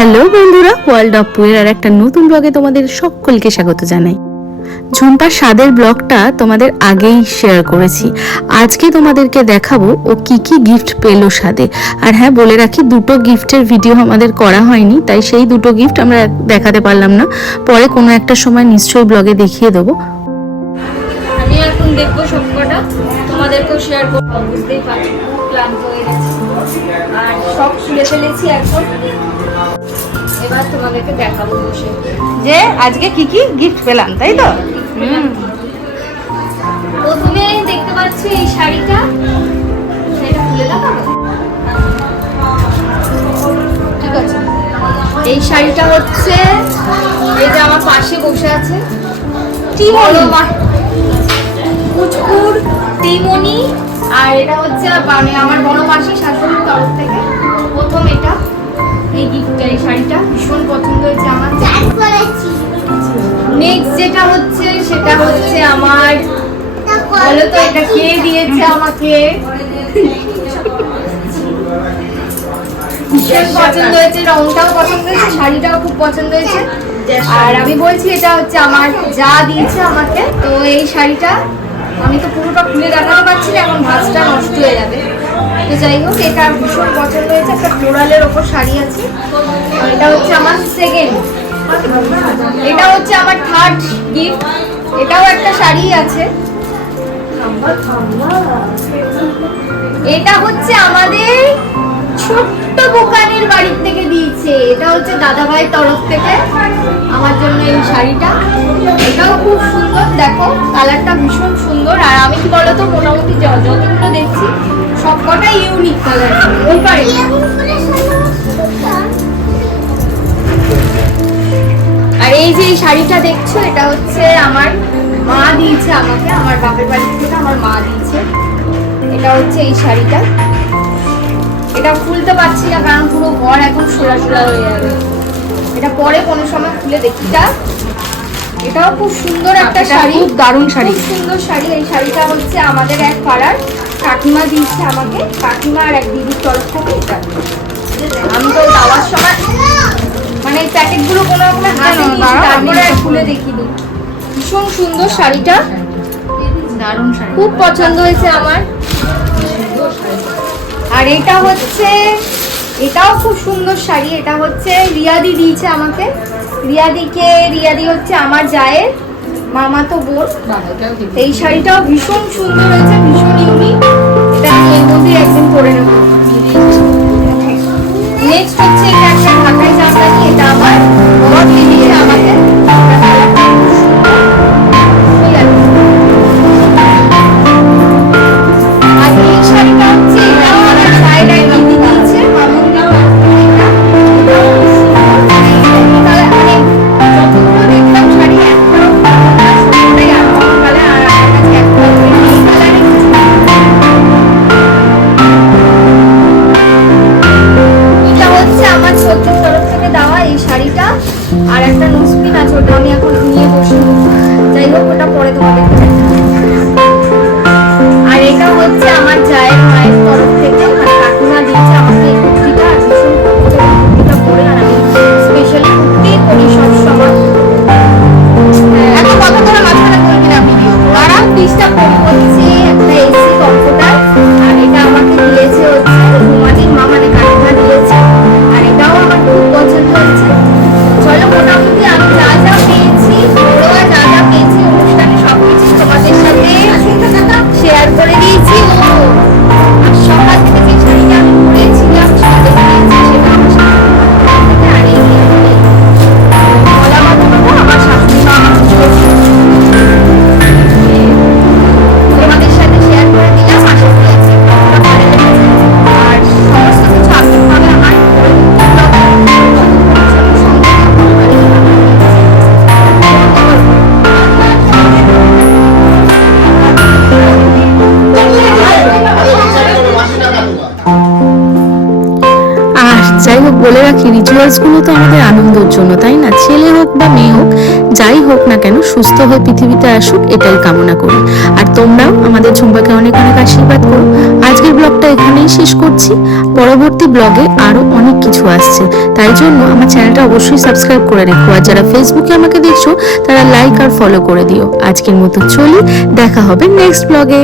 Hello বন্ধুরা world of পুয়ের আর একটা নতুন ব্লগে তোমাদের সকলকে স্বাগত জানাই। ঝুম্পার স্বাদের ব্লগটা তোমাদের আগেই শেয়ার করেছি। আজকে তোমাদেরকে দেখাবো ও কি কি গিফট পেল স্বাদে আর হ্যাঁ বলে রাখি, দুটো গিফটের ভিডিও আমাদের করা হয়নি, তাই সেই দুটো গিফট আমরা দেখাতে পারলাম না। পরে কোনো একটা সময় নিশ্চয়ই ব্লগে দেখিয়ে দেবো। দেখব সবকটা তোমাদেরকেও শেয়ার করব। বুঝতেই পারছি খুব ক্লান্ত হয়ে গেছি। আর সব খুলে ফেলেছি এখন। এবার তোমাদেরকে দেখাবো বসে। যে আজকে কি কি গিফট পেলাম তাই তো? প্রথমে দেখতে পাচ্ছি এই শাড়িটা। এটা খুলে দেখাবো? ঠিক আছে। এই শাড়িটা হচ্ছে এই যে আমার পাশে বসে আছে। বড় মা- আর এটা হচ্ছে মানে আমার বড় মাসি শাশুড়ির তরফ থেকে প্রথম এটা। এই গিফটটা এই শাড়িটা ভীষণ পছন্দ হয়েছে আমার। নেক্সট যেটা হচ্ছে, সেটা হচ্ছে আমার, বলো তো, এটা কে দিয়েছে আমাকে? ভীষণ পছন্দ হয়েছে, রংটাও পছন্দ হয়েছে, শাড়িটাও খুব পছন্দ হয়েছে। আর আমি বলছি, এটা হচ্ছে আমার, যা দিয়েছে আমাকে। তো এই শাড়িটা আমি তো পুরোটা খুলে দেখাতে পারছি না, এখন ভাঁজটা নষ্ট হয়ে যাবে। তো যাই হোক, এটা ভীষণ পছন্দ হয়েছে, একটা ফ্লোরালের ওপর শাড়ি আছে। এটা হচ্ছে আমার সেকেন্ড এটা হচ্ছে আমার থার্ড গিফট এটাও একটা শাড়ি আছে। এটা হচ্ছে আমাদের ছোট্ট দোকানের বাড়ি। এটা হচ্ছে দাদা ভাইয়ের তরফ থেকে আমার জন্য এই শাড়িটা। এটাও খুব সুন্দর, দেখো, কালারটা ভীষণ সুন্দর। আর আমি কি বলতো, মোটামুটি যতগুলো দেখছি, সবকটাই ইউনিক কালার ওই পারে আর এই যে এই শাড়িটা দেখছ, এটা হচ্ছে আমার মা দিয়েছে আমাকে, আমার বাপের বাড়ি থেকে আমার মা দিয়েছে। এটা হচ্ছে এই শাড়িটা। এটা খুলতে পারছি না কারণ পুরো ঘর এখন সোলা সোলা হয়ে যাবে। এটা পরে কোনো সময় খুলে দেখি। তা এটাও খুব সুন্দর একটা শাড়ি। খুব দারুণ শাড়ি। খুব সুন্দর শাড়ি। এই শাড়িটা হচ্ছে আমাদের এক পাড়ার কাকিমা দিয়েছে আমাকে। কাকিমা আর এক দিদির তরফ থেকে এটা। আমি তো যাওয়ার সময় মানে প্যাকেটগুলো কোনো রকমের হাতে তারপরে খুলে দেখিনি। ভীষণ সুন্দর শাড়িটা। দারুণ শাড়ি। খুব পছন্দ হয়েছে আমার। আর এটা হচ্ছে এটাও খুব সুন্দর শাড়ি এটা হচ্ছে রিয়াদি দিয়েছে আমাকে। রিয়াদিকে রিয়াদি হচ্ছে আমার জায়ের মামাতো বোন। এই শাড়িটাও ভীষণ সুন্দর হয়েছে ভীষণ ইউনিক এটা আমি এর মধ্যে একদিন পরে নেব। নেক্সট হচ্ছে এটা একটা ঢাকাই জামদানি এটা আমার শাড়িটা আর একটা নোসপিন আছে, ওটা আমি এখন নিয়ে বসে যাই হোক, ওটা পরে তোমাদেরকে আর এটা হচ্ছে আমার জায়ের মায়ের তরফ থেকে মানে কাকিমা দিয়েছে আমাকে কুর্তিটা, আর ভীষণ কুর্তিটা পরে, আর আমি স্পেশালি কুর্তি পরি সবসময় এত কথা করে মাঝখানে বলবি না, ভিডিও। আর পিসটা আর যাই হোক, বলে রাখি রিচুয়ালসগুলো তো আমাদের আনন্দের জন্য, তাই না? ছেলে হোক বা মেয়ে হোক, যাই হোক না কেন, সুস্থ হয়ে পৃথিবীতে আসুক, এটাই কামনা করি। আর তোমরাও আমাদের ঝুম্পাকে অনেক অনেক আশীর্বাদ করো। আজকের ব্লগটা এখানেই শেষ করছি। পরবর্তী ব্লগে আরও অনেক কিছু আসছে। তাই জন্য আমার চ্যানেলটা অবশ্যই সাবস্ক্রাইব করে রেখো। আর যারা ফেসবুকে আমাকে দেখছ, তারা লাইক আর ফলো করে দিও। আজকের মতো চলি, দেখা হবে নেক্সট ব্লগে।